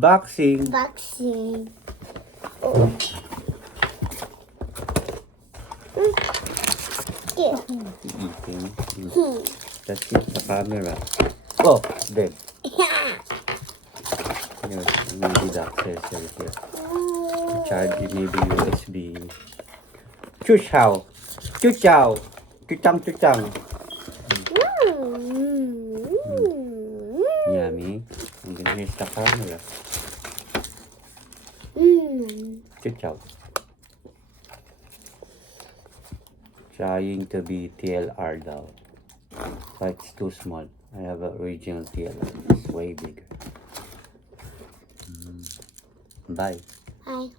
Boxing. Boxing. Oh. Yeah. Eating. That's it, the camera. Oh, dead. Yes, maybe the accessory here. Charge, maybe USB. Chuzhao. Chuzhao. Chuchang. Yummy. And then here's the camera. Chuzhao. Trying to be TLR daw. But it's too small. I have an original TLR. It's way bigger. Bye. Bye.